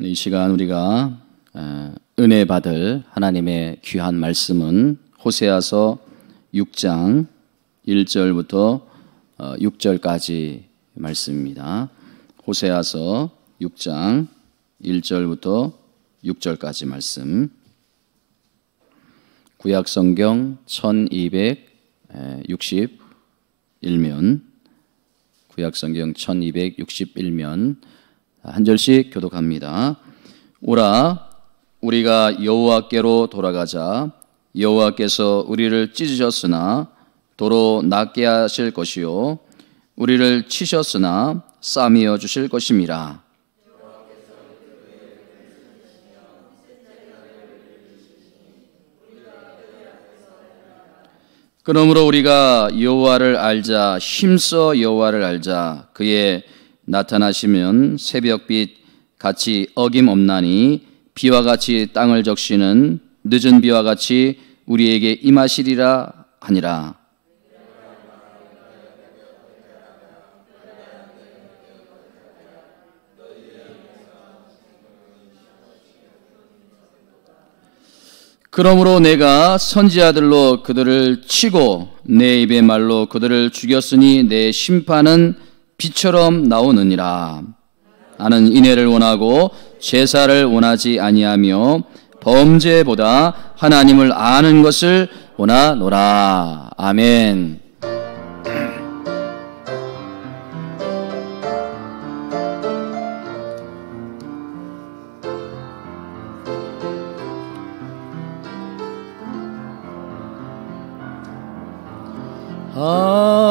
이 시간 우리가 은혜 받을 하나님의 귀한 말씀은 호세아서 6장 1절부터 6절까지 말씀입니다. 호세아서 6장 1절부터 6절까지 말씀. 구약성경 1261면, 구약성경 1261면 한 절씩 교독합니다. 오라, 우리가 여호와께로 돌아가자. 여호와께서 우리를 찢으셨으나 도로 낫게 하실 것이요, 우리를 치셨으나 싸매어 주실 것임이라. 그러므로 우리가 여호와를 알자. 힘써 여호와를 알자. 그의 나타나시면 새벽빛 같이 어김없나니 비와 같이 땅을 적시는 늦은 비와 같이 우리에게 임하시리라 하니라. 그러므로 내가 선지자들로 그들을 치고 내 입의 말로 그들을 죽였으니 내 심판은 비처럼 나오느니라. 나는 인애를 원하고 제사를 원하지 아니하며 범죄보다 하나님을 아는 것을 원하노라. 아멘.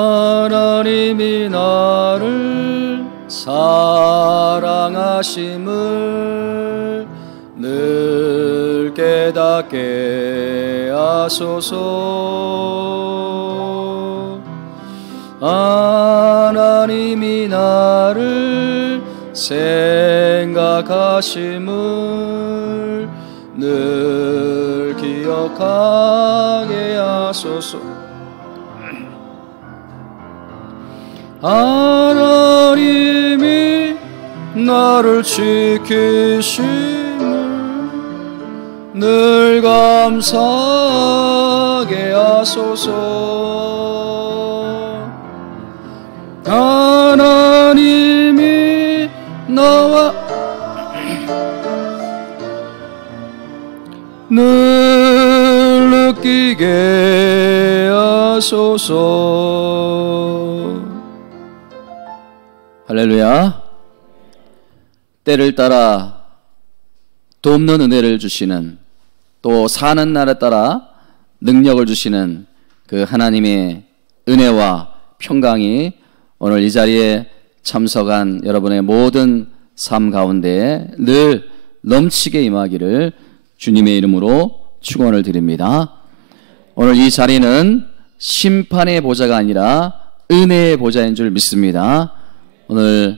하나님이 나를 사랑하심을 늘 깨닫게 하소서. 하나님이 나를 생각하심을 늘 기억하게 하소서. 하나님이 나를 지키심을 늘 감사하게 하소서. 하나님이 나와 늘 느끼게 하소서. 할렐루야. 때를 따라 돕는 은혜를 주시는, 또 사는 날에 따라 능력을 주시는 그 하나님의 은혜와 평강이 오늘 이 자리에 참석한 여러분의 모든 삶 가운데 늘 넘치게 임하기를 주님의 이름으로 축원을 드립니다. 오늘 이 자리는 심판의 보좌가 아니라 은혜의 보좌인 줄 믿습니다. 오늘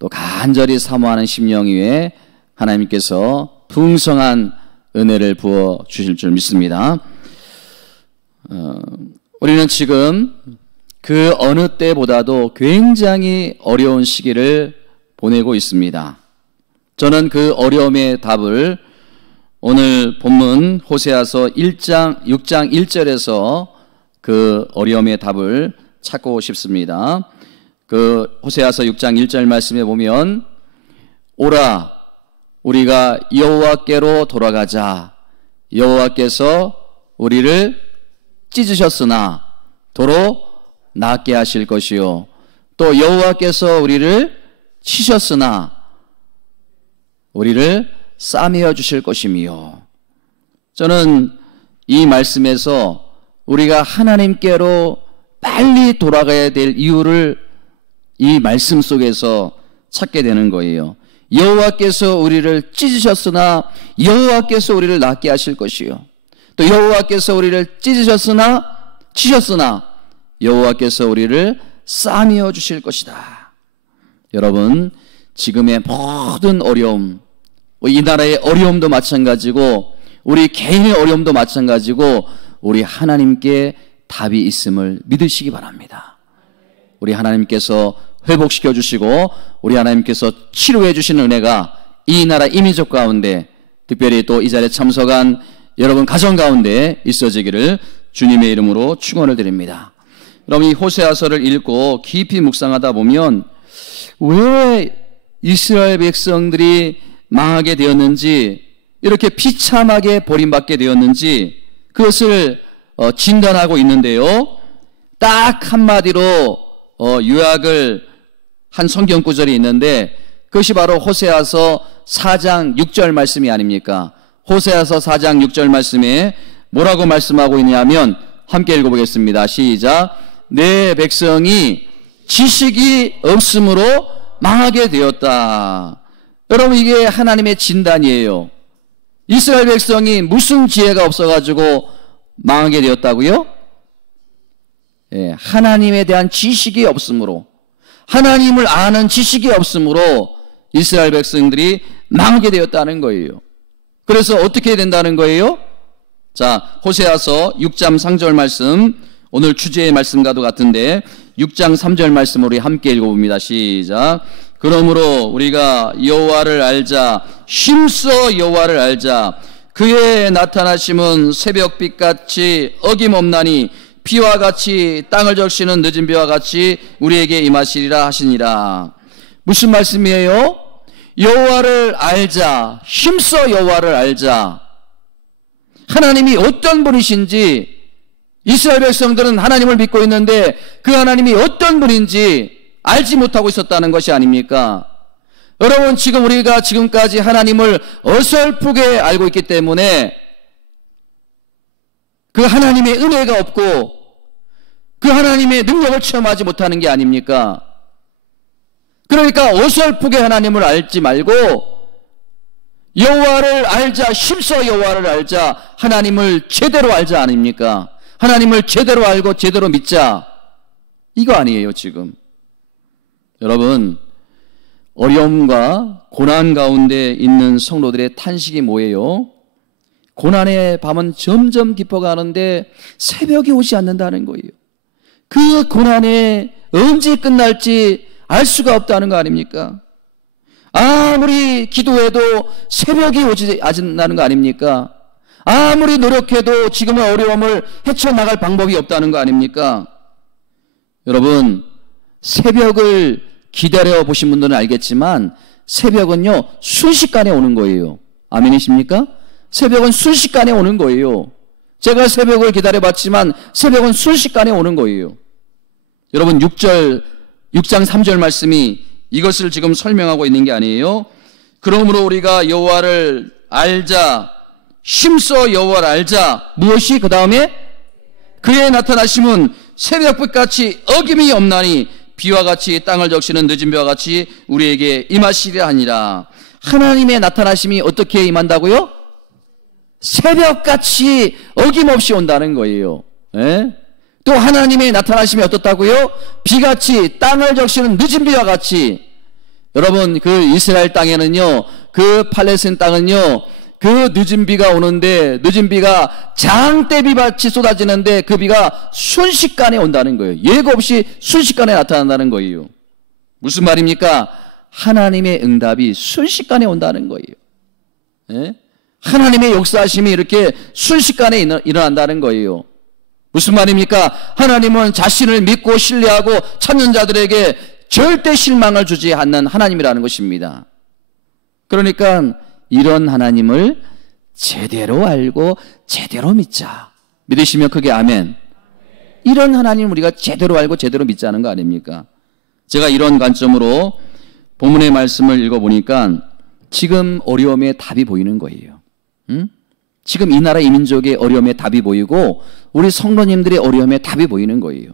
또 간절히 사모하는 심령 위에 하나님께서 풍성한 은혜를 부어 주실 줄 믿습니다. 우리는 지금 그 어느 때보다도 굉장히 어려운 시기를 보내고 있습니다. 저는 그 어려움의 답을 오늘 본문 호세아서 6장 1절에서 그 어려움의 답을 찾고 싶습니다. 그 호세아서 6장 1절 말씀에 보면, 오라, 우리가 여호와께로 돌아가자. 여호와께서 우리를 찢으셨으나 도로 낫게 하실 것이요, 또 여호와께서 우리를 치셨으나 우리를 싸매어 주실 것이며. 저는 이 말씀에서 우리가 하나님께로 빨리 돌아가야 될 이유를 이 말씀 속에서 찾게 되는 거예요. 여호와께서 우리를 찢으셨으나 여호와께서 우리를 낫게 하실 것이요, 또 여호와께서 우리를 찢으셨으나 치셨으나 여호와께서 우리를 싸매어 주실 것이다. 여러분, 지금의 모든 어려움, 이 나라의 어려움도 마찬가지고 우리 개인의 어려움도 마찬가지고 우리 하나님께 답이 있음을 믿으시기 바랍니다. 우리 하나님께서 회복시켜 주시고 우리 하나님께서 치료해 주시는 은혜가 이 나라 이민족 가운데, 특별히 또 이 자리에 참석한 여러분 가정 가운데 있어지기를 주님의 이름으로 축원을 드립니다. 여러분, 이 호세아서를 읽고 깊이 묵상하다 보면 왜 이스라엘 백성들이 망하게 되었는지, 이렇게 비참하게 버림받게 되었는지 그것을 진단하고 있는데요. 딱 한마디로 요약을 한 성경 구절이 있는데, 그것이 바로 호세아서 4장 6절 말씀이 아닙니까? 호세아서 4장 6절 말씀에 뭐라고 말씀하고 있냐면, 함께 읽어보겠습니다. 시작. 내 백성이 지식이 없으므로 망하게 되었다. 여러분, 이게 하나님의 진단이에요. 이스라엘 백성이 무슨 지혜가 없어가지고 망하게 되었다고요? 예, 하나님에 대한 지식이 없으므로, 하나님을 아는 지식이 없으므로 이스라엘 백성들이 망하게 되었다는 거예요. 그래서 어떻게 된다는 거예요? 자, 호세아서 6장 3절 말씀, 오늘 주제의 말씀과도 같은데 6장 3절 말씀 우리 함께 읽어봅니다. 시작. 그러므로 우리가 여호와를 알자, 힘써 여호와를 알자. 그의 나타나심은 새벽빛같이 어김없나니 비와 같이 땅을 적시는 늦은 비와 같이 우리에게 임하시리라 하시니라. 무슨 말씀이에요? 여호와를 알자, 힘써 여호와를 알자. 하나님이 어떤 분이신지, 이스라엘 백성들은 하나님을 믿고 있는데 그 하나님이 어떤 분인지 알지 못하고 있었다는 것이 아닙니까? 여러분, 지금 우리가 지금까지 하나님을 어설프게 알고 있기 때문에 그 하나님의 은혜가 없고 그 하나님의 능력을 체험하지 못하는 게 아닙니까? 그러니까 어설프게 하나님을 알지 말고 여호와를 알자, 힘써 여호와를 알자, 하나님을 제대로 알자 아닙니까? 하나님을 제대로 알고 제대로 믿자, 이거 아니에요 지금. 여러분, 어려움과 고난 가운데 있는 성도들의 탄식이 뭐예요? 고난의 밤은 점점 깊어가는데 새벽이 오지 않는다는 거예요. 그 고난이 언제 끝날지 알 수가 없다는 거 아닙니까? 아무리 기도해도 새벽이 오지 않는다는 거 아닙니까? 아무리 노력해도 지금의 어려움을 헤쳐나갈 방법이 없다는 거 아닙니까? 여러분, 새벽을 기다려 보신 분들은 알겠지만 새벽은요 순식간에 오는 거예요. 아멘이십니까? 새벽은 순식간에 오는 거예요. 제가 새벽을 기다려 봤지만 새벽은 순식간에 오는 거예요. 여러분, 6장 3절 말씀이 이것을 지금 설명하고 있는 게 아니에요. 그러므로 우리가 여호와를 알자, 힘써 여호와를 알자. 무엇이 그 다음에? 그의 나타나심은 새벽빛같이 어김이 없나니 비와 같이 땅을 적시는 늦은 비와 같이 우리에게 임하시리라 하니라. 하나님의 나타나심이 어떻게 임한다고요? 새벽같이 어김없이 온다는 거예요. 예? 또 하나님의 나타나심이 어떻다고요? 비같이 땅을 적시는 늦은 비와 같이. 여러분, 그 이스라엘 땅에는요, 그 팔레스타인 땅은요, 그 늦은 비가 오는데, 늦은 비가 장대비같이 쏟아지는데 그 비가 순식간에 온다는 거예요. 예고 없이 순식간에 나타난다는 거예요. 무슨 말입니까? 하나님의 응답이 순식간에 온다는 거예요. 예? 하나님의 역사하심이 이렇게 순식간에 일어난다는 거예요. 무슨 말입니까? 하나님은 자신을 믿고 신뢰하고 찾는 자들에게 절대 실망을 주지 않는 하나님이라는 것입니다. 그러니까 이런 하나님을 제대로 알고 제대로 믿자. 믿으시면 크게 아멘. 이런 하나님을 우리가 제대로 알고 제대로 믿자는 거 아닙니까? 제가 이런 관점으로 본문의 말씀을 읽어보니까 지금 어려움의 답이 보이는 거예요. 지금 이 나라 이민족의 어려움의 답이 보이고 우리 성도님들의 어려움의 답이 보이는 거예요.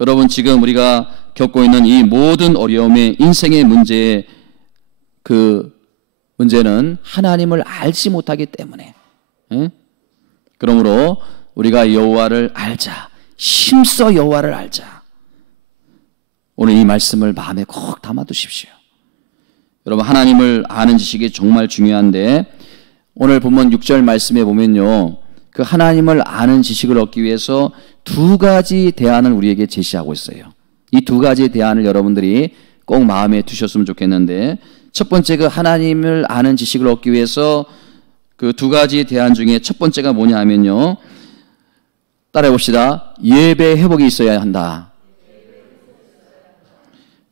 여러분, 지금 우리가 겪고 있는 이 모든 어려움의 인생의 문제의 그 문제는 하나님을 알지 못하기 때문에. 그러므로 우리가 여호와를 알자, 힘써 여호와를 알자. 오늘 이 말씀을 마음에 꼭 담아두십시오. 여러분, 하나님을 아는 지식이 정말 중요한데 오늘 본문 6절 말씀에 보면요, 그 하나님을 아는 지식을 얻기 위해서 두 가지 대안을 우리에게 제시하고 있어요. 이 두 가지 대안을 여러분들이 꼭 마음에 두셨으면 좋겠는데, 첫 번째 그 하나님을 아는 지식을 얻기 위해서 그 두 가지 대안 중에 첫 번째가 뭐냐 하면요, 따라해 봅시다. 예배 회복이 있어야 한다.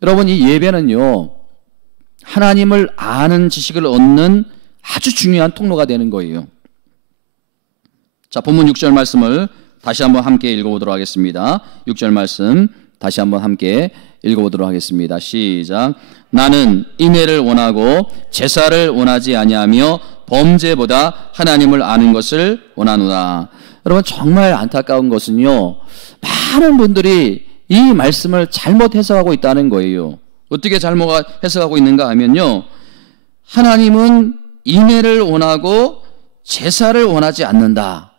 여러분, 이 예배는요, 하나님을 아는 지식을 얻는 아주 중요한 통로가 되는 거예요. 자, 본문 6절 말씀을 다시 한번 함께 읽어보도록 하겠습니다. 6절 말씀 다시 한번 함께 읽어보도록 하겠습니다. 시작. 나는 인애를 원하고 제사를 원하지 아니하며 범죄보다 하나님을 아는 것을 원하노라. 여러분, 정말 안타까운 것은요, 많은 분들이 이 말씀을 잘못 해석하고 있다는 거예요. 어떻게 잘못 해석하고 있는가 하면요, 하나님은 인애를 원하고 제사를 원하지 않는다.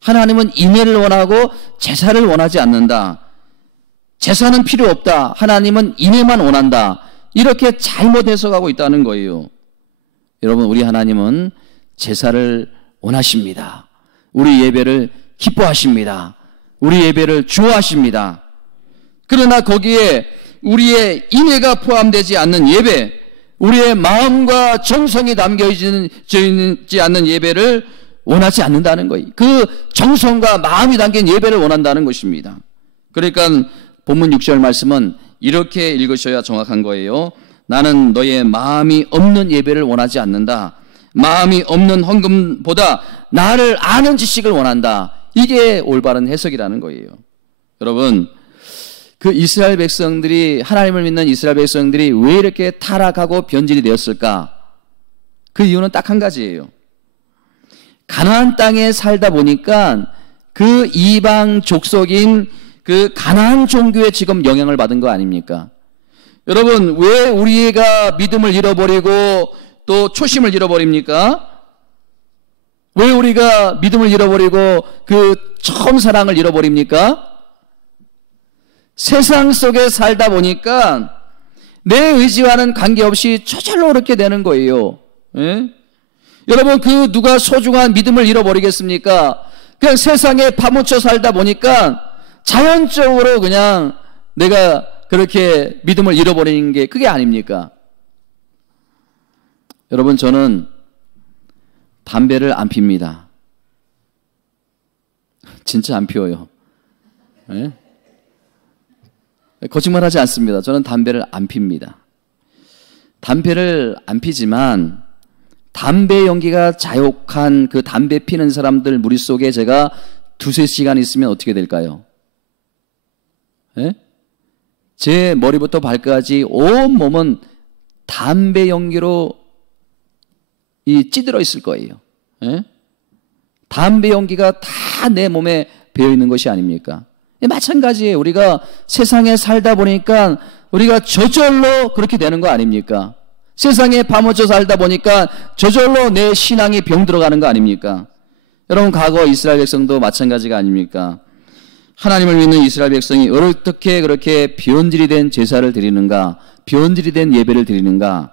하나님은 인애를 원하고 제사를 원하지 않는다. 제사는 필요 없다. 하나님은 인애만 원한다. 이렇게 잘못 해석하고 있다는 거예요. 여러분, 우리 하나님은 제사를 원하십니다. 우리 예배를 기뻐하십니다. 우리 예배를 좋아하십니다. 그러나 거기에 우리의 인애가 포함되지 않는 예배, 우리의 마음과 정성이 담겨있지 않는 예배를 원하지 않는다는 거예요. 그 정성과 마음이 담긴 예배를 원한다는 것입니다. 그러니까 본문 6절 말씀은 이렇게 읽으셔야 정확한 거예요. 나는 너의 마음이 없는 예배를 원하지 않는다. 마음이 없는 헌금보다 나를 아는 지식을 원한다. 이게 올바른 해석이라는 거예요. 여러분, 그 이스라엘 백성들이, 하나님을 믿는 이스라엘 백성들이 왜 이렇게 타락하고 변질이 되었을까? 그 이유는 딱 한 가지예요. 가나안 땅에 살다 보니까 그 이방 족속인 그 가나안 종교에 지금 영향을 받은 거 아닙니까? 여러분, 왜 우리가 믿음을 잃어버리고 또 초심을 잃어버립니까? 왜 우리가 믿음을 잃어버리고 그 처음 사랑을 잃어버립니까? 세상 속에 살다 보니까 내 의지와는 관계없이 저절로 그렇게 되는 거예요. 예? 여러분, 그 누가 소중한 믿음을 잃어버리겠습니까? 그냥 세상에 파묻혀 살다 보니까 자연적으로 그냥 내가 그렇게 믿음을 잃어버리는 게 그게 아닙니까? 여러분, 저는 담배를 안 핍니다. 진짜 안 피워요. 예? 거짓말하지 않습니다. 저는 담배를 안 핍니다. 담배를 안 피지만 담배 연기가 자욕한 그 담배 피는 사람들 무리 속에 제가 두세 시간 있으면 어떻게 될까요? 예? 제 머리부터 발까지 온 몸은 담배 연기로 찌들어 있을 거예요. 예? 담배 연기가 다 내 몸에 배어 있는 것이 아닙니까? 마찬가지예요. 우리가 세상에 살다 보니까 우리가 저절로 그렇게 되는 거 아닙니까? 세상에 파묻혀 살다 보니까 저절로 내 신앙이 병들어가는 거 아닙니까? 여러분, 과거 이스라엘 백성도 마찬가지가 아닙니까? 하나님을 믿는 이스라엘 백성이 어떻게 그렇게 변질이 된 제사를 드리는가, 변질이 된 예배를 드리는가?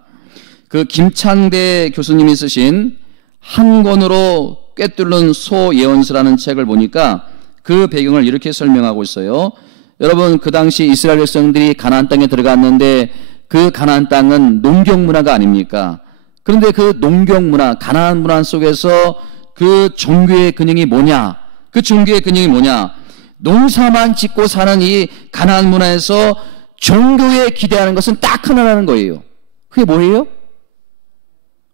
그 김창대 교수님이 쓰신 한 권으로 꿰뚫는 소예언서라는 책을 보니까 그 배경을 이렇게 설명하고 있어요. 여러분, 그 당시 이스라엘 백성들이 가나안 땅에 들어갔는데 그 가나안 땅은 농경 문화가 아닙니까? 그런데 그 농경 문화, 가나안 문화 속에서 그 종교의 근영이 뭐냐? 그 종교의 근영이 뭐냐? 농사만 짓고 사는 이 가나안 문화에서 종교에 기대하는 것은 딱 하나라는 거예요. 그게 뭐예요?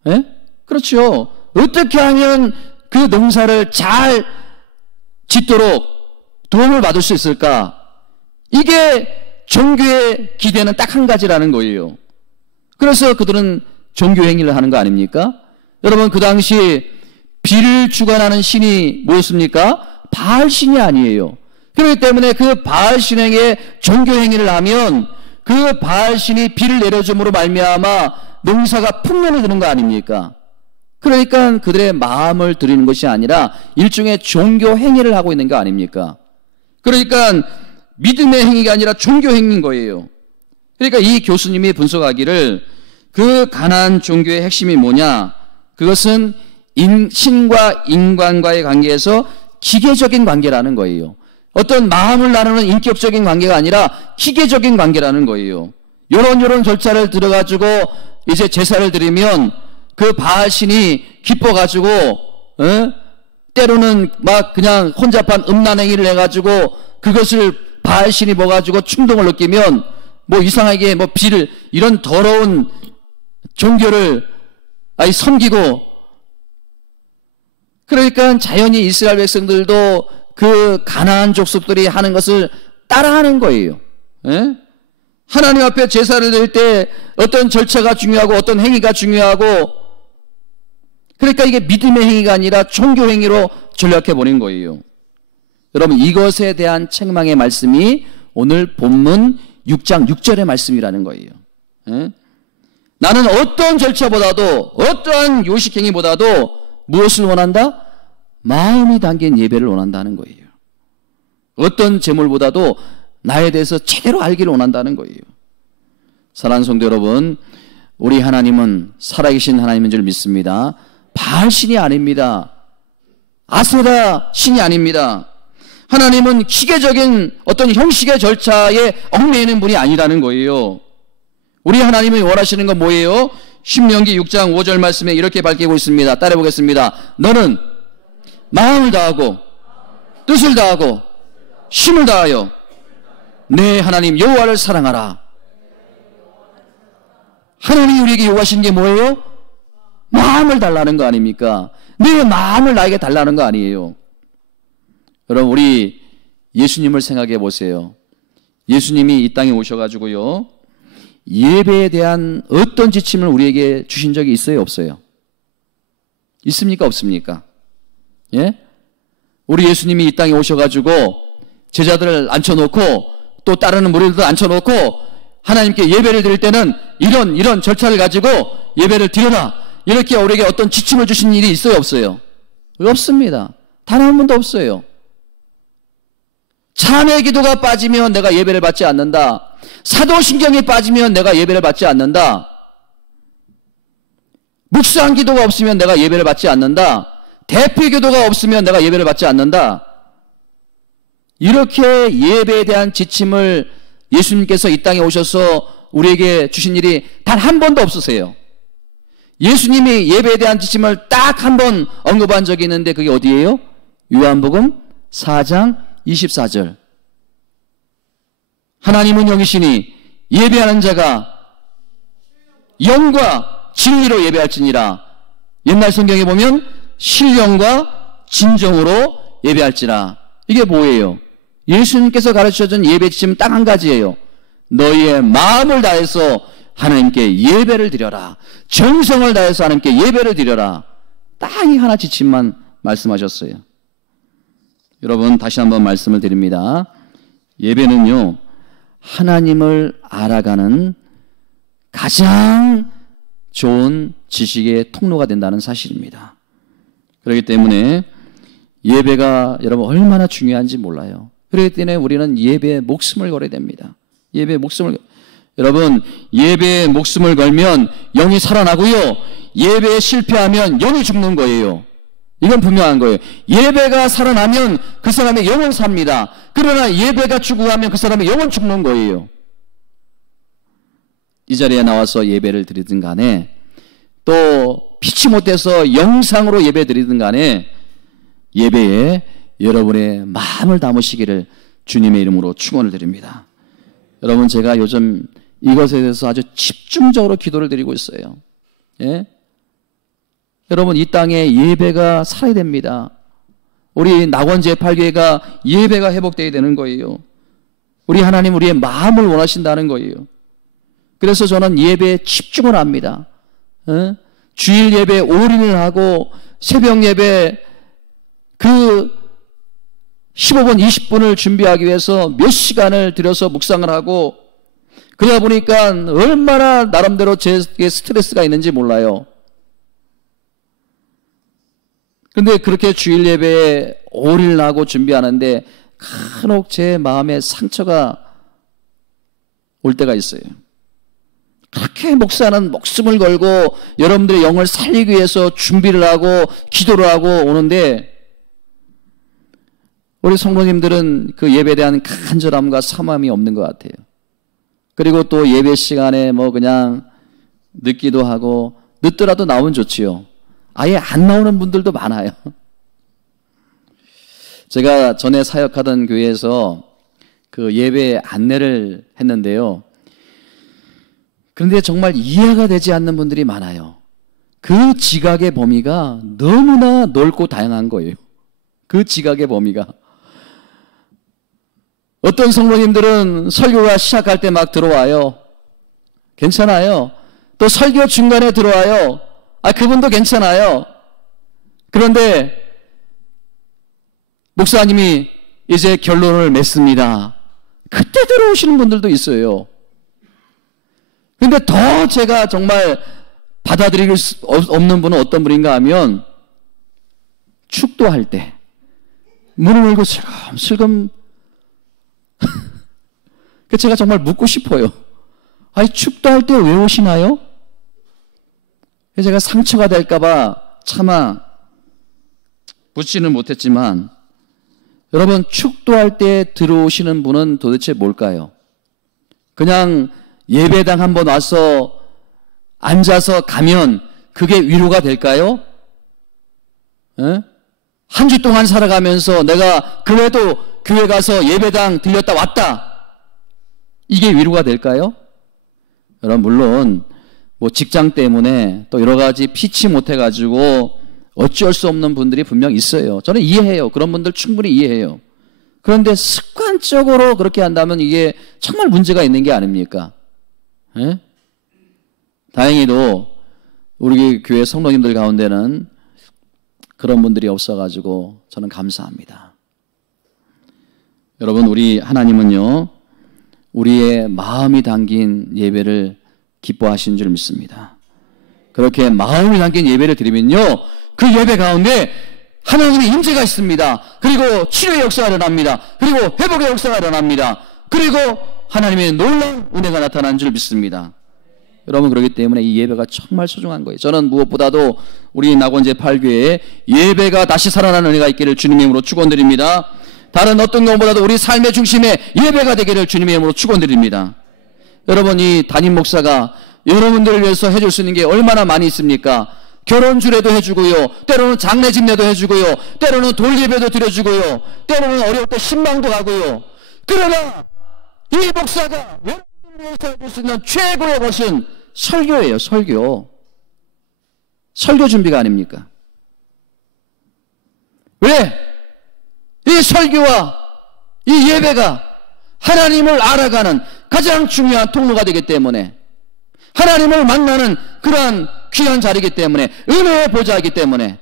예? 그렇죠. 어떻게 하면 그 농사를 잘 짓도록 도움을 받을 수 있을까? 이게 종교의 기대는 딱 한 가지라는 거예요. 그래서 그들은 종교 행위를 하는 거 아닙니까? 여러분, 그 당시 비를 주관하는 신이 뭐였습니까? 바알 신이 아니에요. 그렇기 때문에 그 바알 신에게 종교 행위를 하면 그 바알 신이 비를 내려줌으로 말미암아 농사가 풍년을 드는 거 아닙니까? 그러니까 그들의 마음을 드리는 것이 아니라 일종의 종교 행위를 하고 있는 거 아닙니까? 그러니까 믿음의 행위가 아니라 종교 행위인 거예요. 그러니까 이 교수님이 분석하기를 그 가나안 종교의 핵심이 뭐냐? 그것은 신과 인간과의 관계에서 기계적인 관계라는 거예요. 어떤 마음을 나누는 인격적인 관계가 아니라 기계적인 관계라는 거예요. 요런 절차를 들어가지고 이제 제사를 드리면 그 바알신이 기뻐가지고 때로는 막 그냥 혼잡한 음란행위를 해가지고 그것을 바알신이 봐가지고 충동을 느끼면 뭐 이상하게 뭐 비를 이런 더러운 종교를 섬기고, 그러니까 자연히 이스라엘 백성들도 그 가나안 족속들이 하는 것을 따라하는 거예요. 예? 하나님 앞에 제사를 드릴 때 어떤 절차가 중요하고 어떤 행위가 중요하고, 그러니까 이게 믿음의 행위가 아니라 종교 행위로 전락해 버린 거예요. 여러분, 이것에 대한 책망의 말씀이 오늘 본문 6장 6절의 말씀이라는 거예요. 예? 나는 어떤 절차보다도 어떠한 요식행위보다도 무엇을 원한다? 마음이 담긴 예배를 원한다는 거예요. 어떤 제물보다도 나에 대해서 제대로 알기를 원한다는 거예요. 사랑하는 성도 여러분, 우리 하나님은 살아계신 하나님인 줄 믿습니다. 바알신이 아닙니다. 아세라 신이 아닙니다. 하나님은 기계적인 어떤 형식의 절차에 얽매이는 분이 아니라는 거예요. 우리 하나님이 원하시는 건 뭐예요? 신명기 6장 5절 말씀에 이렇게 밝히고 있습니다. 따라해 보겠습니다. 너는 마음을 다하고 뜻을 다하고 힘을 다하여 내 하나님 여호와를 사랑하라. 하나님이 우리에게 요구하신 게 뭐예요? 마음을 달라는 거 아닙니까? 내 마음을 나에게 달라는 거 아니에요. 여러분, 우리 예수님을 생각해 보세요. 예수님이 이 땅에 오셔가지고요, 예배에 대한 어떤 지침을 우리에게 주신 적이 있어요, 없어요? 있습니까, 없습니까? 예? 우리 예수님이 이 땅에 오셔가지고 제자들을 앉혀놓고 또 따르는 무리들도 앉혀놓고 하나님께 예배를 드릴 때는 이런 절차를 가지고 예배를 드려라, 이렇게 우리에게 어떤 지침을 주신 일이 있어요, 없어요? 없습니다. 단 한 번도 없어요. 찬의 기도가 빠지면 내가 예배를 받지 않는다. 사도신경이 빠지면 내가 예배를 받지 않는다. 묵상 기도가 없으면 내가 예배를 받지 않는다. 대피 기도가 없으면 내가 예배를 받지 않는다. 이렇게 예배에 대한 지침을 예수님께서 이 땅에 오셔서 우리에게 주신 일이 단 한 번도 없으세요. 예수님이 예배에 대한 지침을 딱 한 번 언급한 적이 있는데 그게 어디예요? 요한복음 4장 24절. 하나님은 영이시니 예배하는 자가 영과 진리로 예배할지니라. 옛날 성경에 보면 신령과 진정으로 예배할지라. 이게 뭐예요? 예수님께서 가르쳐준 예배 지침 딱 한 가지예요. 너희의 마음을 다해서 하나님께 예배를 드려라. 정성을 다해서 하나님께 예배를 드려라. 딱 이 하나 지침만 말씀하셨어요. 여러분, 다시 한번 말씀을 드립니다. 예배는요, 하나님을 알아가는 가장 좋은 지식의 통로가 된다는 사실입니다. 그렇기 때문에 예배가 여러분 얼마나 중요한지 몰라요. 그렇기 때문에 우리는 예배에 목숨을 걸어야 됩니다. 여러분, 예배에 목숨을 걸면 영이 살아나고요, 예배에 실패하면 영이 죽는 거예요. 이건 분명한 거예요. 예배가 살아나면 그 사람의 영은 삽니다. 그러나 예배가 죽어가면 그 사람의 영은 죽는 거예요. 이 자리에 나와서 예배를 드리든 간에 또 피치 못해서 영상으로 예배 드리든 간에 예배에 여러분의 마음을 담으시기를 주님의 이름으로 축원을 드립니다. 여러분, 제가 요즘 이것에 대해서 아주 집중적으로 기도를 드리고 있어요. 예? 여러분, 이 땅에 예배가 살아야 됩니다. 우리 낙원 제8교회가 예배가 회복되어야 되는 거예요. 우리 하나님 우리의 마음을 원하신다는 거예요. 그래서 저는 예배에 집중을 합니다. 주일 예배에 올인을 하고 새벽 예배 그 15분, 20분을 준비하기 위해서 몇 시간을 들여서 묵상을 하고, 그러다 보니까 얼마나 나름대로 제 스트레스가 있는지 몰라요. 근데 그렇게 주일 예배에 올인을 하고 준비하는데 간혹 제 마음에 상처가 올 때가 있어요. 그렇게 목사는 목숨을 걸고 여러분들의 영을 살리기 위해서 준비를 하고 기도를 하고 오는데 우리 성도님들은 그 예배에 대한 간절함과 사모함이 없는 것 같아요. 그리고 또 예배 시간에 뭐 그냥 늦기도 하고, 늦더라도 나오면 좋지요. 아예 안 나오는 분들도 많아요. 제가 전에 사역하던 교회에서 그 예배 안내를 했는데요. 그런데 정말 이해가 되지 않는 분들이 많아요. 그 지각의 범위가 너무나 넓고 다양한 거예요. 그 지각의 범위가. 어떤 성도님들은 설교가 시작할 때 막 들어와요. 괜찮아요. 또 설교 중간에 들어와요. 그분도 괜찮아요. 그런데 목사님이 이제 결론을 맺습니다. 그때 들어오시는 분들도 있어요. 근데 더 제가 정말 받아들일 수 없는 분은 어떤 분인가 하면, 축도할 때 문을 열고 슬금 제가 정말 묻고 싶어요. 축도할 때 왜 오시나요? 제가 상처가 될까봐 차마 묻지는 못했지만, 여러분, 축도할 때 들어오시는 분은 도대체 뭘까요? 그냥 예배당 한번 와서 앉아서 가면 그게 위로가 될까요? 한 주 동안 살아가면서 내가 그래도 교회 가서 예배당 들렸다 왔다, 이게 위로가 될까요? 여러분, 물론 뭐 직장 때문에 또 여러 가지 피치 못해가지고 어쩔 수 없는 분들이 분명 있어요. 저는 이해해요. 그런 분들 충분히 이해해요. 그런데 습관적으로 그렇게 한다면 이게 정말 문제가 있는 게 아닙니까? 다행히도 우리 교회 성도님들 가운데는 그런 분들이 없어가지고 저는 감사합니다. 여러분, 우리 하나님은요, 우리의 마음이 담긴 예배를 기뻐하시는 줄 믿습니다. 그렇게 마음이 담긴 예배를 드리면요, 그 예배 가운데 하나님의 임재가 있습니다. 그리고 치료의 역사가 일어납니다. 그리고 회복의 역사가 일어납니다. 그리고 하나님의 놀라운 은혜가 나타나는 줄 믿습니다. 여러분, 그렇기 때문에 이 예배가 정말 소중한 거예요. 저는 무엇보다도 우리 낙원제 8교회에 예배가 다시 살아나는 은혜가 있기를 주님의 이름으로 축원드립니다. 다른 어떤 것보다도 우리 삶의 중심에 예배가 되기를 주님의 이름으로 축원드립니다. 여러분, 이 담임 목사가 여러분들을 위해서 해줄 수 있는 게 얼마나 많이 있습니까? 결혼 주례도 해주고요, 때로는 장례 집례도 해주고요, 때로는 돌예배도 드려주고요, 때로는 어려울 때 신방도 가고요. 그러나 이 목사가 여러분들을 위해서 해줄 수 있는 최고의 것은 설교예요. 설교 준비가 아닙니까? 왜? 이 설교와 이 예배가 하나님을 알아가는 가장 중요한 통로가 되기 때문에, 하나님을 만나는 그러한 귀한 자리이기 때문에, 은혜의 보좌이기 때문에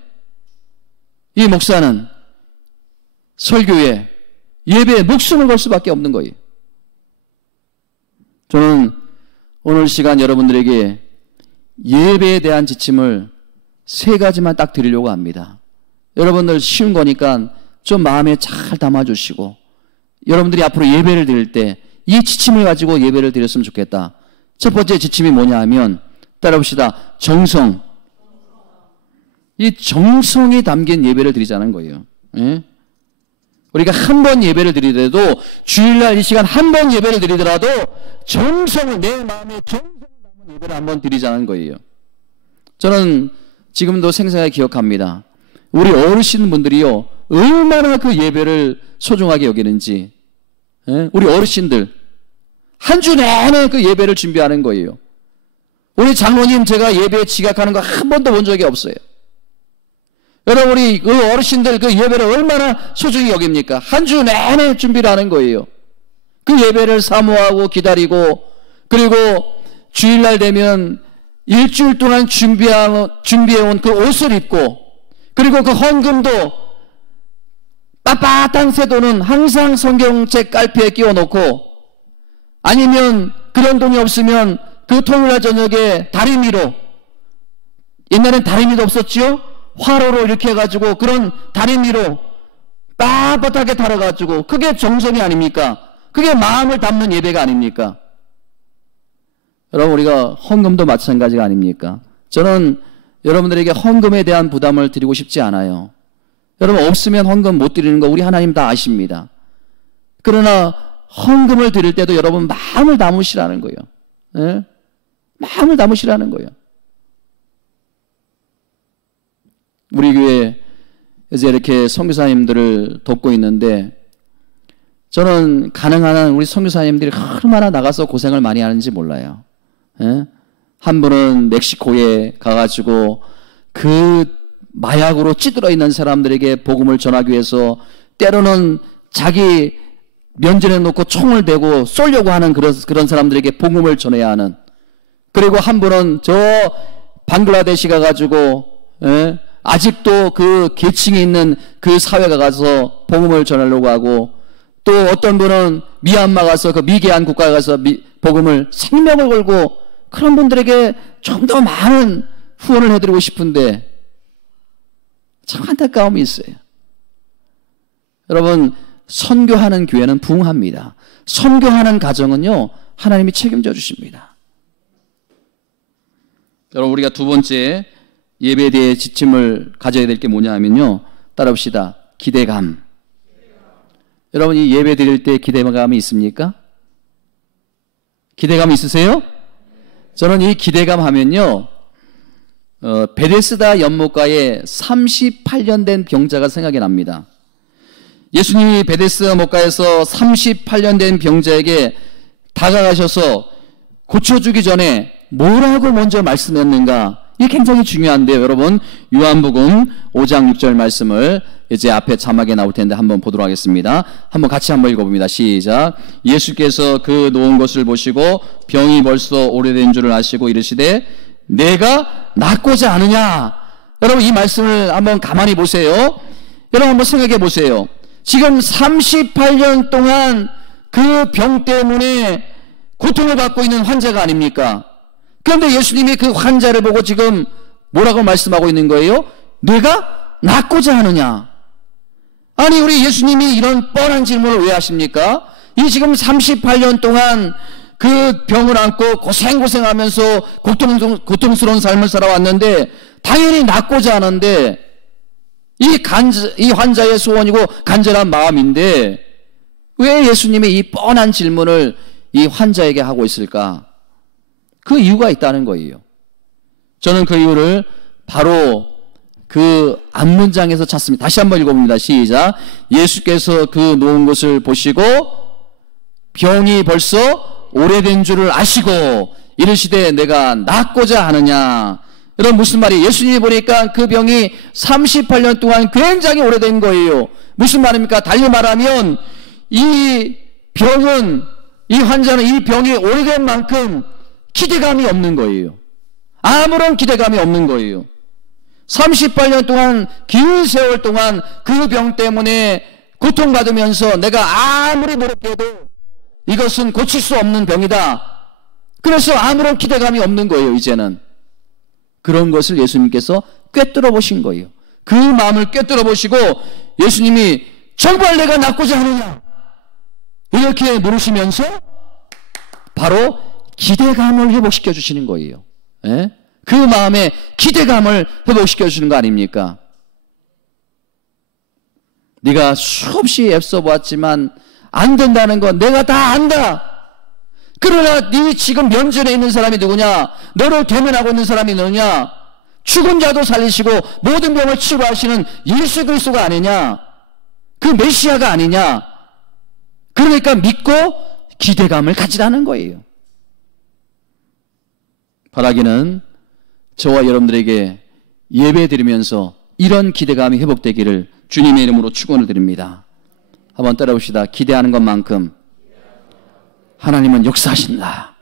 이 목사는 설교에 예배에 목숨을 걸 수밖에 없는 거예요. 저는 오늘 시간 여러분들에게 예배에 대한 지침을 3가지만 딱 드리려고 합니다. 여러분들 쉬운 거니까 좀 마음에 잘 담아주시고, 여러분들이 앞으로 예배를 드릴 때 이 지침을 가지고 예배를 드렸으면 좋겠다. 첫 번째 지침이 뭐냐 하면, 따라봅시다. 정성. 이 정성이 담긴 예배를 드리자는 거예요. 예? 우리가 한 번 예배를 드리더라도, 주일날 이 시간 한 번 예배를 드리더라도 정성을, 내 마음에 정성을 담은 예배를 한번 드리자는 거예요. 저는 지금도 생생하게 기억합니다. 우리 어르신분들이요, 얼마나 그 예배를 소중하게 여기는지. 예? 우리 어르신들 한 주 내내 그 예배를 준비하는 거예요. 우리 장로님, 제가 예배에 지각하는 거 한 번도 본 적이 없어요. 여러분, 우리 그 어르신들 그 예배를 얼마나 소중히 여깁니까? 한 주 내내 준비를 하는 거예요. 그 예배를 사모하고 기다리고, 그리고 주일날 되면 일주일 동안 준비해온 그 옷을 입고, 그리고 그 헌금도 빳빳한 새 돈은 항상 성경책 깔피에 끼워놓고, 아니면 그런 돈이 없으면 그 토요일날 저녁에 다리미로, 옛날엔 다리미도 없었지요? 화로로 이렇게 해가지고 그런 다리미로 빳빳하게 달아가지고, 그게 정성이 아닙니까? 그게 마음을 담는 예배가 아닙니까? 여러분, 우리가 헌금도 마찬가지가 아닙니까? 저는 여러분들에게 헌금에 대한 부담을 드리고 싶지 않아요. 여러분, 없으면 헌금 못 드리는 거 우리 하나님 다 아십니다. 그러나 헌금을 드릴 때도 여러분 마음을 담으시라는 거예요. 예? 마음을 담으시라는 거예요. 우리 교회에서 이렇게 선교사님들을 돕고 있는데 저는 가능한 한 우리 선교사님들이 얼마나 나가서 고생을 많이 하는지 몰라요. 예? 한 분은 멕시코에 가가지고 그 마약으로 찌들어 있는 사람들에게 복음을 전하기 위해서 때로는 자기 면전에 놓고 총을 대고 쏘려고 하는 그런 사람들에게 복음을 전해야 하는, 그리고 한 분은 저 방글라데시 가가지고 아직도 그 계층이 있는 그 사회 가서 복음을 전하려고 하고, 또 어떤 분은 미얀마 가서 그 미개한 국가에 가서 복음을 생명을 걸고, 그런 분들에게 좀 더 많은 후원을 해드리고 싶은데 참 안타까움이 있어요. 여러분, 선교하는 교회는 부흥합니다. 선교하는 가정은요, 하나님이 책임져 주십니다. 여러분, 우리가 두 번째 예배에 대해 지침을 가져야 될 게 뭐냐 하면요, 따라합시다. 기대감. 여러분, 이 예배 드릴 때 기대감이 있습니까? 기대감 있으세요? 저는 이 기대감 하면요, 베데스다 연못가에 38년 된 병자가 생각이 납니다. 예수님이 베데스다 못가에서 38년 된 병자에게 다가가셔서 고쳐주기 전에 뭐라고 먼저 말씀했는가? 이게 굉장히 중요한데요. 여러분, 요한복음 5장 6절 말씀을 이제 앞에 자막에 나올 텐데 한번 보도록 하겠습니다. 한번 같이 한번 읽어봅니다. 시작. 예수께서 그 놓은 것을 보시고 병이 벌써 오래된 줄을 아시고 이르시되 내가 낫고자 하느냐? 여러분, 이 말씀을 한번 가만히 보세요. 여러분, 한번 생각해 보세요. 지금 38년 동안 그 병 때문에 고통을 받고 있는 환자가 아닙니까? 그런데 예수님이 그 환자를 보고 지금 뭐라고 말씀하고 있는 거예요? 내가 낫고자 하느냐? 아니, 우리 예수님이 이런 뻔한 질문을 왜 하십니까? 이 지금 38년 동안 그 병을 안고 고생하면서 고통스러운 삶을 살아왔는데 당연히 낫고자 하는데, 이 환자의 소원이고 간절한 마음인데 왜 예수님이 이 뻔한 질문을 이 환자에게 하고 있을까? 그 이유가 있다는 거예요. 저는 그 이유를 바로 그 앞문장에서 찾습니다. 다시 한번 읽어봅니다. 시작. 예수께서 그 놓은 것을 보시고 병이 벌써 오래된 줄을 아시고 이르시되 내가 낫고자 하느냐? 여러분, 무슨 말이에요? 예수님이 보니까 그 병이 38년 동안 굉장히 오래된 거예요. 무슨 말입니까? 달리 말하면 이 병은, 이 환자는 이 병이 오래된 만큼 기대감이 없는 거예요. 아무런 기대감이 없는 거예요. 38년 동안, 긴 세월 동안 그 병 때문에 고통받으면서 내가 아무리 노력해도 이것은 고칠 수 없는 병이다. 그래서 아무런 기대감이 없는 거예요, 이제는. 그런 것을 예수님께서 꿰뚫어 보신 거예요. 그 마음을 꿰뚫어 보시고 예수님이 정말 내가 낫고자 하느냐? 이렇게 물으시면서 바로 기대감을 회복시켜 주시는 거예요. 예? 그 마음에 기대감을 회복시켜 주시는 거 아닙니까? 네가 수없이 애써 보았지만 안 된다는 건 내가 다 안다. 그러나 네 지금 면전에 있는 사람이 누구냐? 너를 대면하고 있는 사람이 누구냐? 죽은 자도 살리시고 모든 병을 치료하시는 예수 그리스도가 아니냐? 그 메시아가 아니냐? 그러니까 믿고 기대감을 가지라는 거예요. 바라기는 저와 여러분들에게 예배 드리면서 이런 기대감이 회복되기를 주님의 이름으로 축원을 드립니다. 한번 따라봅시다. 기대하는 것만큼 하나님은 역사하신다.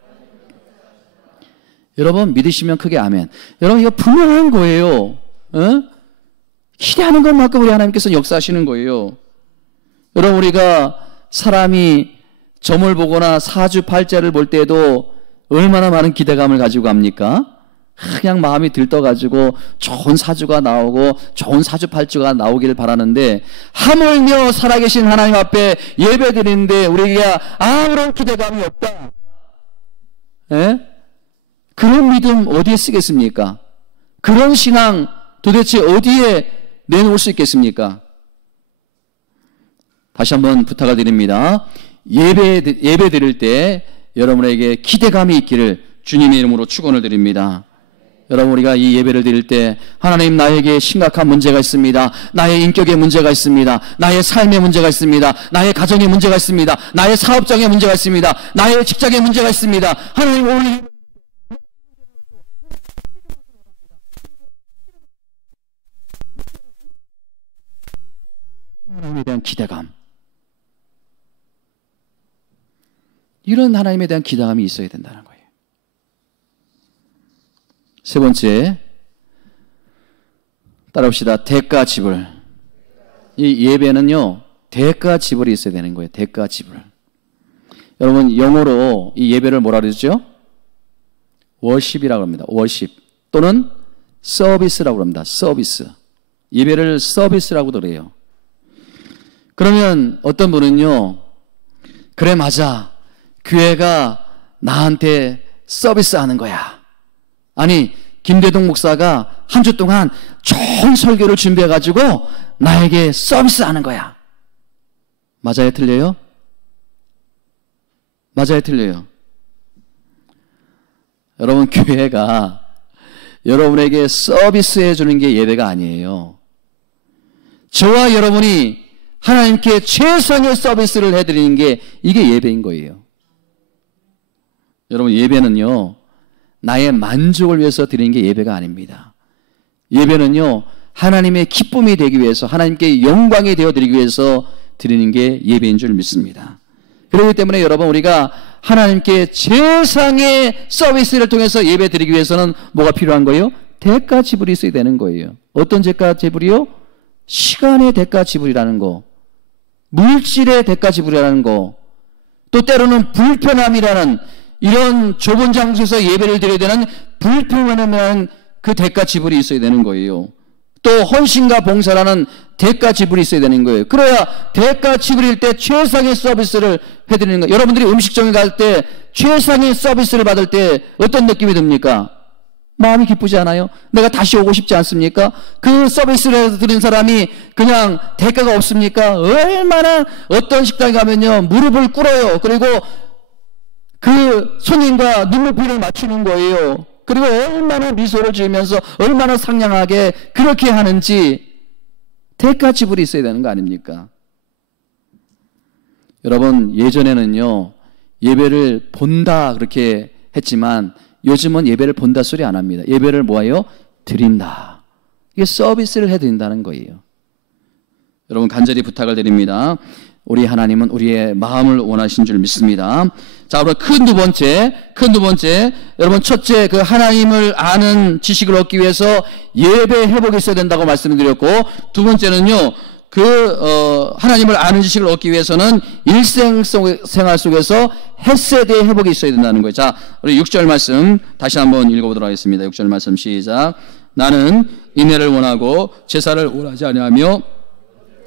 여러분, 믿으시면 크게 아멘. 여러분, 이거 분명한 거예요. 기대하는 것만큼 우리 하나님께서는 역사하시는 거예요. 여러분, 우리가 사람이 점을 보거나 사주팔자를 볼 때에도 얼마나 많은 기대감을 가지고 갑니까? 그냥 마음이 들떠가지고 좋은 사주가 나오고 좋은 사주팔자가 나오기를 바라는데, 하물며 살아계신 하나님 앞에 예배드리는데 우리가 아무런 기대감이 없다. 예? 그런 믿음 어디에 쓰겠습니까? 그런 신앙 도대체 어디에 내놓을 수 있겠습니까? 다시 한번 부탁을 드립니다. 예배 드릴 때 여러분에게 기대감이 있기를 주님의 이름으로 축원을 드립니다. 여러분, 우리가 이 예배를 드릴 때 하나님, 나에게 심각한 문제가 있습니다. 나의 인격에 문제가 있습니다. 나의 삶에 문제가 있습니다. 나의 가정에 문제가 있습니다. 나의 사업장에 문제가 있습니다. 나의 직장에 문제가 있습니다. 하나님, 오늘 하나님에 대한 기대감, 이런 하나님에 대한 기대감이 있어야 된다는 거예요. 세 번째, 따라합시다. 대가 지불. 이 예배는요, 대가 지불이 있어야 되는 거예요. 대가 지불. 여러분, 영어로 이 예배를 뭐라 그러죠? 워십이라고 합니다. 워십 또는 서비스라고 합니다. 서비스. 예배를 서비스라고도 그래요. 그러면 어떤 분은요, 그래, 맞아, 교회가 나한테 서비스하는 거야. 아니, 김대동 목사가 한 주 동안 좋은 설교를 준비해가지고 나에게 서비스하는 거야. 맞아요, 틀려요? 맞아요, 틀려요? 여러분, 교회가 여러분에게 서비스해 주는 게 예배가 아니에요. 저와 여러분이 하나님께 최선의 서비스를 해드리는 게 이게 예배인 거예요. 여러분, 예배는요, 나의 만족을 위해서 드리는 게 예배가 아닙니다. 예배는요, 하나님의 기쁨이 되기 위해서, 하나님께 영광이 되어드리기 위해서 드리는 게 예배인 줄 믿습니다. 그렇기 때문에 여러분, 우리가 하나님께 최상의 서비스를 통해서 예배 드리기 위해서는 뭐가 필요한 거예요? 대가 지불이 있어야 되는 거예요. 어떤 대가 지불이요? 시간의 대가 지불이라는 거, 물질의 대가 지불이라는 거, 또 때로는 불편함이라는, 이런 좁은 장소에서 예배를 드려야 되는 불편함이라는 그 대가 지불이 있어야 되는 거예요. 또 헌신과 봉사라는 대가 지불이 있어야 되는 거예요. 그래야 대가 지불일 때 최상의 서비스를 해드리는 거예요. 여러분들이 음식점에 갈 때 최상의 서비스를 받을 때 어떤 느낌이 듭니까? 마음이 기쁘지 않아요? 내가 다시 오고 싶지 않습니까? 그 서비스를 드린 사람이 그냥 대가가 없습니까? 얼마나, 어떤 식당에 가면요, 무릎을 꿇어요. 그리고 그 손님과 눈높이를 맞추는 거예요. 그리고 얼마나 미소를 지으면서 얼마나 상냥하게 그렇게 하는지, 대가 지불이 있어야 되는 거 아닙니까? 여러분, 예전에는요, 예배를 본다 그렇게 했지만 요즘은 예배를 본다 소리 안 합니다. 예배를 뭐예요? 드린다. 이게 서비스를 해드린다는 거예요. 여러분, 간절히 부탁을 드립니다. 우리 하나님은 우리의 마음을 원하신 줄 믿습니다. 자, 그럼 큰 두 번째, 여러분, 첫째, 그 하나님을 아는 지식을 얻기 위해서 예배 회복이 있어야 된다고 말씀을 드렸고, 두 번째는요, 하나님을 아는 지식을 얻기 위해서는 일생생활 속에서 헤세드의 회복이 있어야 된다는 거예요. 자, 우리 6절 말씀 다시 한번 읽어보도록 하겠습니다. 6절 말씀 시작. 나는 인애를 원하고 제사를 원하지 아니하며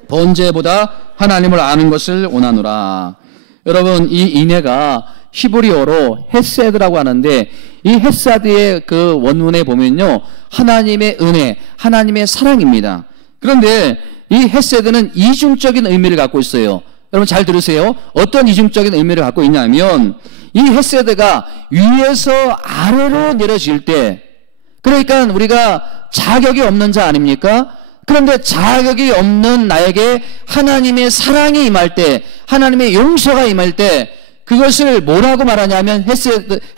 번제보다 하나님을 아는 것을 원하노라. 여러분, 이 인애가 히브리어로 헤세드라고 하는데, 이 헤세드의 그 원문에 보면요, 하나님의 은혜, 하나님의 사랑입니다. 그런데 이 헤세드는 이중적인 의미를 갖고 있어요. 여러분, 잘 들으세요. 어떤 이중적인 의미를 갖고 있냐면, 이 헤세드가 위에서 아래로 내려질 때, 그러니까 우리가 자격이 없는 자 아닙니까? 그런데 자격이 없는 나에게 하나님의 사랑이 임할 때, 하나님의 용서가 임할 때, 그것을 뭐라고 말하냐면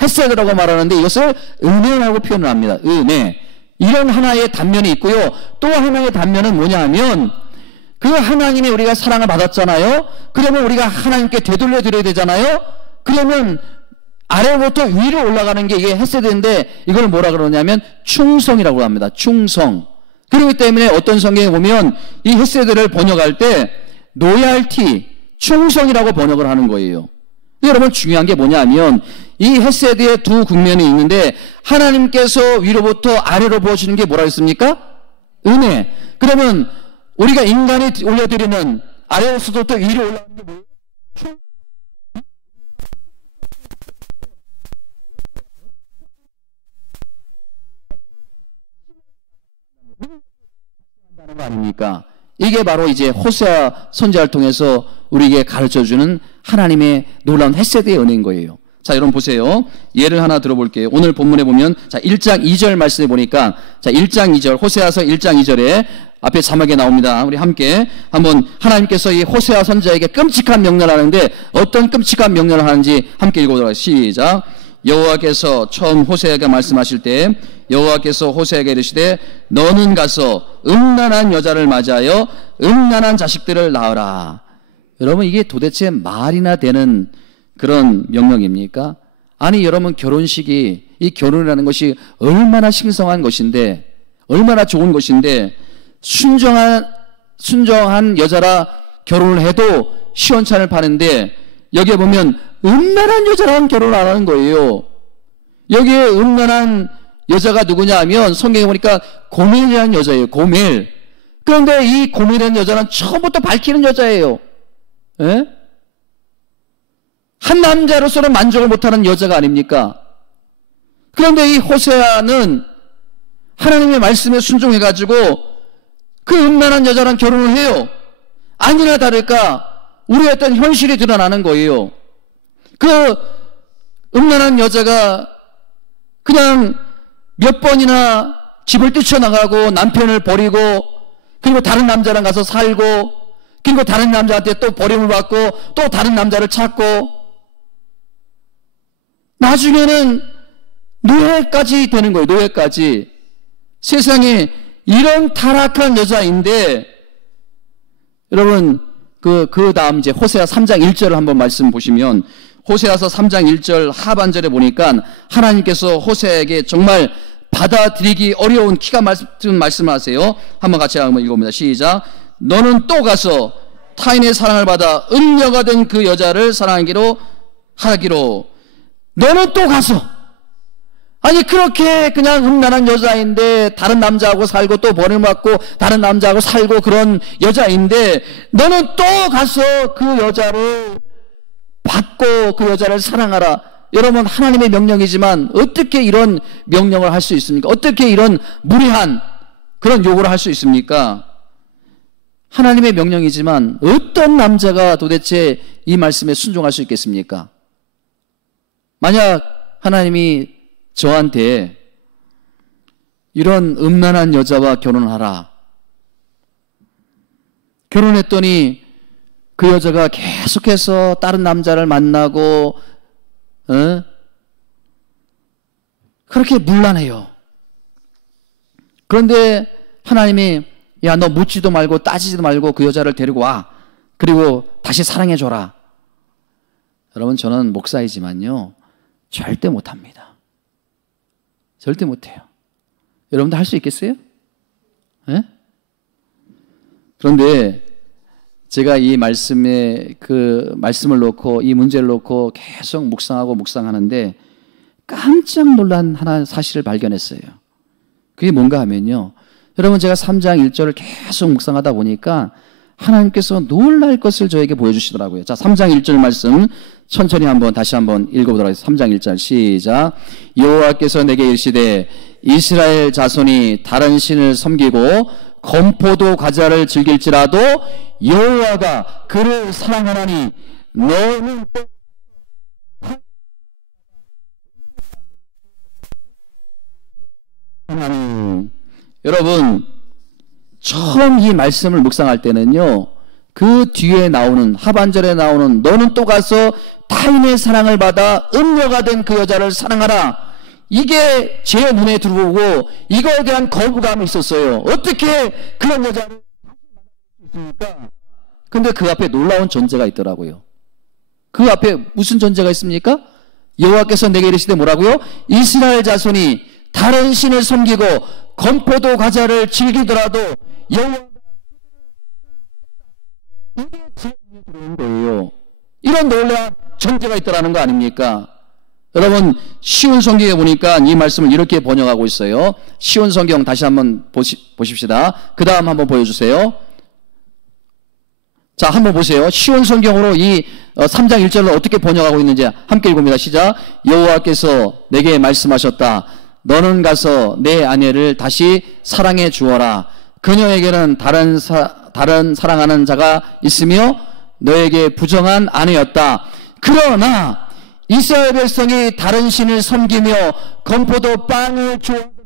헤세드라고 말하는데, 이것을 은혜라고 표현을 합니다. 은혜. 이런 하나의 단면이 있고요. 또 하나의 단면은 뭐냐 하면, 그 하나님의 우리가 사랑을 받았잖아요. 그러면 우리가 하나님께 되돌려 드려야 되잖아요. 그러면 아래로부터 위로 올라가는 게 이게 헤세드인데, 이걸 뭐라 그러냐면 충성이라고 합니다. 충성. 그렇기 때문에 어떤 성경에 보면 이 헤세드를 번역할 때 로얄티, 충성이라고 번역을 하는 거예요. 여러분, 중요한 게 뭐냐면 이 헤세드의 두 국면이 있는데, 하나님께서 위로부터 아래로 부어주는 게 뭐라 했습니까? 은혜. 그러면 우리가 인간이 올려드리는, 아래로서부터 위로 올라가는 게 뭐예요? 거 아닙니까? 이게 바로 이제 호세아 선지자를 통해서 우리에게 가르쳐주는 하나님의 놀라운 헤세드의 은혜인 거예요. 자, 여러분 보세요. 예를 하나 들어볼게요. 오늘 본문에 보면, 자, 1장 2절 말씀에 보니까, 자, 1장 2절, 호세아서 1장 2절에 앞에 자막에 나옵니다. 우리 함께 한번 하나님께서 이 호세아 선지자에게 끔찍한 명령을 하는데 어떤 끔찍한 명령을 하는지 함께 읽어보도록 하겠습니다. 시작. 여호와께서 처음 호세아에게 말씀하실 때 여호와께서 호세아에게 이르시되 너는 가서 음란한 여자를 맞이하여 음란한 자식들을 낳으라. 여러분, 이게 도대체 말이나 되는 그런 명령입니까? 아니, 여러분, 결혼식이, 이 결혼이라는 것이 얼마나 신성한 것인데, 얼마나 좋은 것인데, 순정한 여자라 결혼을 해도 시원찮을 파는데, 여기에 보면 음란한 여자랑 결혼을 안 하는 거예요. 여기에 음란한 여자가 누구냐 하면 성경에 보니까 고멜이라는 여자예요. 고멜. 그런데 이 고멜이라는 여자는 처음부터 밝히는 여자예요. 예? 한 남자로서는 만족을 못하는 여자가 아닙니까? 그런데 이 호세아는 하나님의 말씀에 순종해가지고 그 음란한 여자랑 결혼을 해요. 아니나 다를까 우리의 어떤 현실이 드러나는 거예요. 그 음란한 여자가 그냥 몇 번이나 집을 뛰쳐나가고 남편을 버리고 그리고 다른 남자랑 가서 살고 그리고 다른 남자한테 또 버림을 받고 또 다른 남자를 찾고 나중에는 노예까지 되는 거예요. 노예까지. 세상에 이런 타락한 여자인데 여러분 그 다음 이제 호세아 3장 1절을 한번 말씀 보시면 호세아서 3장 1절 하반절에 보니까 하나님께서 호세아에게 정말 받아들이기 어려운 기가 막힌 말씀을 하세요. 한번 같이 한번 읽어봅니다. 시작. 너는 또 가서 타인의 사랑을 받아 음녀가 된 그 여자를 사랑하기로 하기로. 너는 또 가서, 아니 그렇게 그냥 음란한 여자인데 다른 남자하고 살고 또 버림을 받고 다른 남자하고 살고 그런 여자인데 너는 또 가서 그 여자를 받고 그 여자를 사랑하라. 여러분, 하나님의 명령이지만 어떻게 이런 명령을 할 수 있습니까? 어떻게 이런 무리한 그런 요구를 할 수 있습니까? 하나님의 명령이지만 어떤 남자가 도대체 이 말씀에 순종할 수 있겠습니까? 만약 하나님이 저한테 이런 음란한 여자와 결혼하라. 결혼했더니 그 여자가 계속해서 다른 남자를 만나고 그렇게 문란해요. 그런데 하나님이 야, 너 묻지도 말고 따지지도 말고 그 여자를 데리고 와. 그리고 다시 사랑해줘라. 여러분, 저는 목사이지만요 절대 못합니다. 절대 못해요. 여러분도 할 수 있겠어요? 네? 그런데 제가 이 말씀에 그 말씀을 놓고 이 문제를 놓고 계속 묵상하는데 깜짝 놀란 하나 사실을 발견했어요. 그게 뭔가 하면요, 여러분, 제가 3장 1절을 계속 묵상하다 보니까 하나님께서 놀랄 것을 저에게 보여주시더라고요. 자, 3장 1절 말씀 천천히 다시 한번 읽어보도록 하겠습니다. 3장 1절 시작. 여호와께서 내게 이르시되 이스라엘 자손이 다른 신을 섬기고 건포도 과자를 즐길지라도 여호와가 그를 사랑하나니 너는 또 하나님. 여러분, 처음 이 말씀을 묵상할 때는요, 그 뒤에 나오는 하반절에 나오는 너는 또 가서 타인의 사랑을 받아 음녀가 된 그 여자를 사랑하라, 이게 제 눈에 들어오고 이거에 대한 거부감이 있었어요. 어떻게 그런 여자를 있습니까? 근데 그 앞에 놀라운 전제가 있더라고요. 그 앞에 무슨 전제가 있습니까? 여호와께서 내게 이르시되 뭐라고요? 이스라엘 자손이 다른 신을 섬기고 건포도 과자를 즐기더라도 여호와가 이게 제 눈에 들어온 거예요. 이런 놀라운 전제가 있더라는 거 아닙니까? 여러분, 쉬운 성경에 보니까 이 말씀을 이렇게 번역하고 있어요. 쉬운 성경 다시 한번 보십시다. 그 다음 한번 보여주세요. 자, 한번 보세요. 쉬운 성경으로 이 3장 1절을 어떻게 번역하고 있는지 함께 읽습니다. 시작. 여호와께서 내게 말씀하셨다. 너는 가서 내 아내를 다시 사랑해 주어라. 그녀에게는 다른 사랑하는 자가 있으며 너에게 부정한 아내였다. 그러나 이스라엘 백성이 다른 신을 섬기며 건포도 빵을 좋아하더라도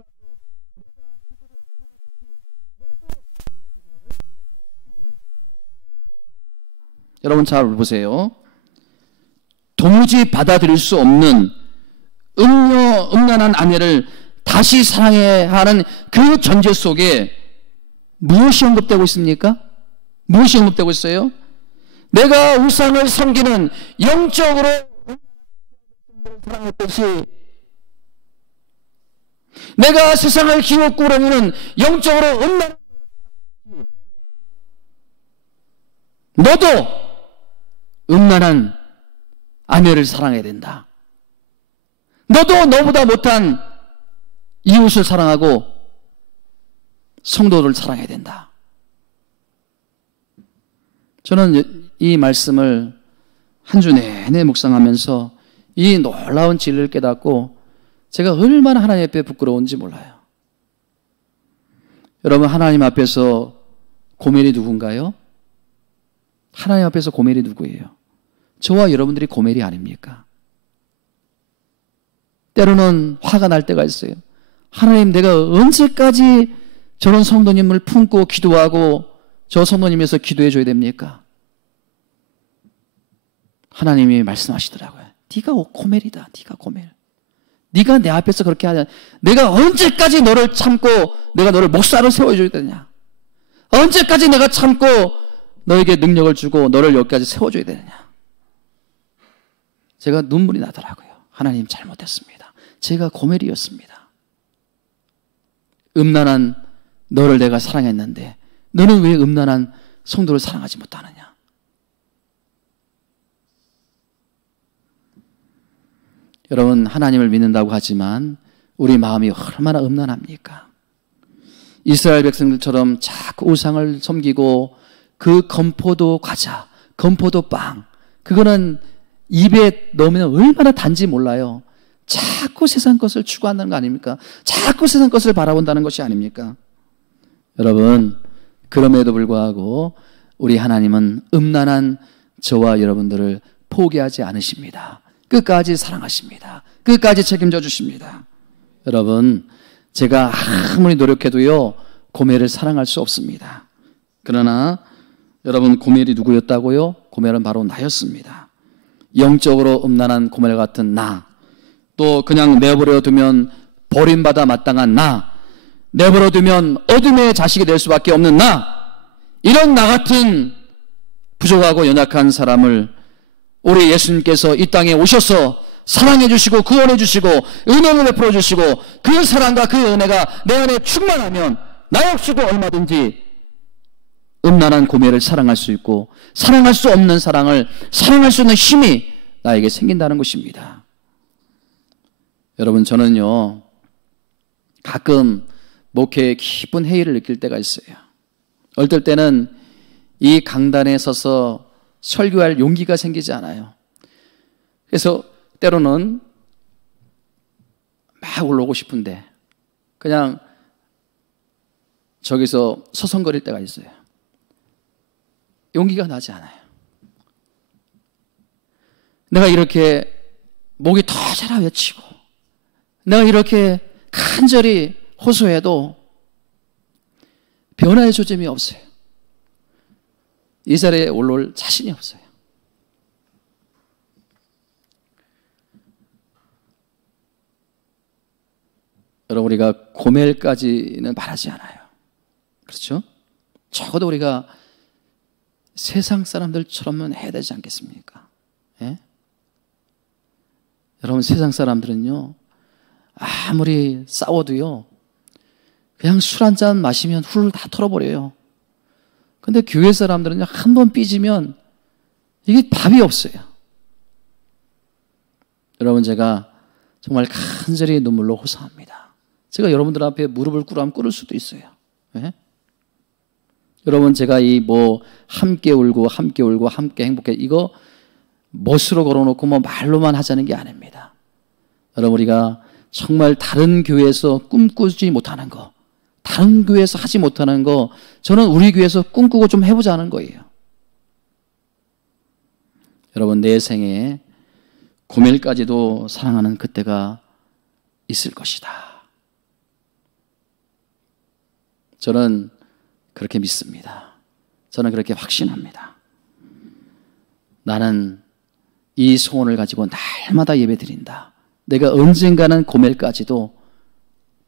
여러분 잘 보세요. 도무지 받아들일 수 없는 음란한 아내를 다시 사랑해야 하는 그 전제 속에 무엇이 언급되고 있습니까? 무엇이 언급되고 있어요? 내가 우상을 섬기는 영적으로 사랑했듯이 내가 세상을 기웃고 그러는 영적으로 음란한 너도 음란한 아내를 사랑해야 된다. 너도 너보다 못한 이웃을 사랑하고 성도를 사랑해야 된다. 저는 이 말씀을 한 주 내내 묵상하면서 이 놀라운 진리를 깨닫고 제가 얼마나 하나님 앞에 부끄러운지 몰라요. 여러분, 하나님 앞에서 고멜이 누군가요? 하나님 앞에서 고멜이 누구예요? 저와 여러분들이 고멜이 아닙니까? 때로는 화가 날 때가 있어요. 하나님, 내가 언제까지 저런 성도님을 품고 기도하고 저 성도님에서 기도해 줘야 됩니까? 하나님이 말씀하시더라고요. 네가 고멜이다. 네가 고멜. 네가 내 앞에서 그렇게 하냐. 내가 언제까지 너를 참고 내가 너를 목사로 세워줘야 되냐. 언제까지 내가 참고 너에게 능력을 주고 너를 여기까지 세워줘야 되느냐. 제가 눈물이 나더라고요. 하나님, 잘못했습니다. 제가 고멜이었습니다. 음란한 너를 내가 사랑했는데 너는 왜 음란한 성도를 사랑하지 못하느냐. 여러분, 하나님을 믿는다고 하지만 우리 마음이 얼마나 음란합니까? 이스라엘 백성들처럼 자꾸 우상을 섬기고 그 건포도 과자, 건포도 빵, 그거는 입에 넣으면 얼마나 단지 몰라요. 자꾸 세상 것을 추구한다는 거 아닙니까? 자꾸 세상 것을 바라본다는 것이 아닙니까? 여러분, 그럼에도 불구하고 우리 하나님은 음란한 저와 여러분들을 포기하지 않으십니다. 끝까지 사랑하십니다. 끝까지 책임져 주십니다. 여러분, 제가 아무리 노력해도요, 고멜을 사랑할 수 없습니다. 그러나 여러분, 고멜이 누구였다고요? 고멜은 바로 나였습니다. 영적으로 음란한 고멜 같은 나, 또 그냥 내버려 두면 버림받아 마땅한 나, 내버려 두면 어둠의 자식이 될 수밖에 없는 나, 이런 나 같은 부족하고 연약한 사람을 우리 예수님께서 이 땅에 오셔서 사랑해 주시고 구원해 주시고 은혜를 베풀어 주시고 그 사랑과 그 은혜가 내 안에 충만하면 나 역시도 얼마든지 음란한 고멜을 사랑할 수 있고 사랑할 수 없는 사랑을 사랑할 수 있는 힘이 나에게 생긴다는 것입니다. 여러분, 저는요 가끔 목회에 깊은 회의를 느낄 때가 있어요. 어떨 때는 이 강단에 서서 설교할 용기가 생기지 않아요. 그래서 때로는 막 올라오고 싶은데 그냥 저기서 서성거릴 때가 있어요. 용기가 나지 않아요. 내가 이렇게 목이 터져라 외치고 내가 이렇게 간절히 호소해도 변화의 조짐이 없어요. 이 자리에 올라올 자신이 없어요. 여러분, 우리가 고멜까지는 바라지 않아요. 그렇죠? 적어도 우리가 세상 사람들처럼은 해야 되지 않겠습니까? 예? 여러분, 세상 사람들은요 아무리 싸워도요 그냥 술 한 잔 마시면 훌 다 털어버려요. 근데 교회 사람들은요 한 번 삐지면 이게 답이 없어요. 여러분, 제가 정말 간절히 눈물로 호소합니다. 제가 여러분들 앞에 무릎을 꿇으면 꿇을 수도 있어요. 예? 여러분, 제가 이 함께 울고 함께 행복해 이거 멋으로 걸어놓고 말로만 하자는 게 아닙니다. 여러분, 우리가 정말 다른 교회에서 꿈꾸지 못하는 거, 다른 교회에서 하지 못하는 거, 저는 우리 교회에서 꿈꾸고 좀 해보자는 거예요. 여러분 내 생에 고멜까지도 사랑하는 그때가 있을 것이다. 저는 그렇게 믿습니다. 저는 그렇게 확신합니다. 나는 이 소원을 가지고 날마다 예배드린다. 내가 언젠가는 고멜까지도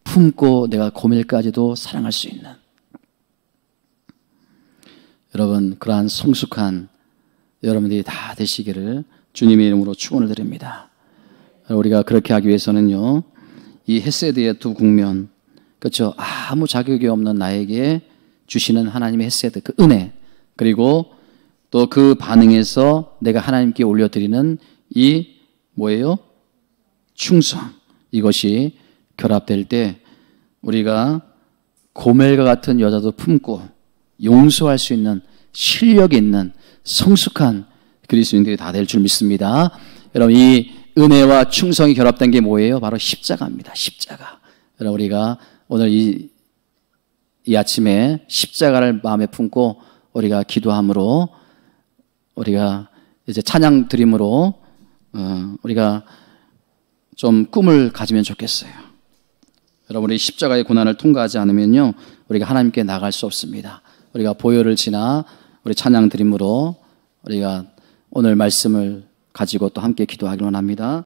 품고 내가 고멜까지도 사랑할 수 있는, 여러분 그러한 성숙한 여러분들이 다 되시기를 주님의 이름으로 축원을 드립니다. 우리가 그렇게 하기 위해서는요, 이 헤세드의 두 국면, 그렇죠? 아무 자격이 없는 나에게 주시는 하나님의 헤세드, 그 은혜, 그리고 또 그 반응에서 내가 하나님께 올려드리는 이 뭐예요? 충성. 이것이 결합될 때 우리가 고멜과 같은 여자도 품고 용서할 수 있는 실력 있는 성숙한 그리스도인들이 다 될 줄 믿습니다. 여러분 이 은혜와 충성이 결합된 게 뭐예요? 바로 십자가입니다. 십자가. 여러분 우리가 오늘 이 아침에 십자가를 마음에 품고 우리가 기도함으로 우리가 이제 찬양 드림으로 우리가 좀 꿈을 가지면 좋겠어요. 여러분 우리 십자가의 고난을 통과하지 않으면요 우리가 하나님께 나갈 수 없습니다. 우리가 보혈을 지나 우리 찬양 드림으로 우리가 오늘 말씀을 가지고 또 함께 기도하기로 합니다.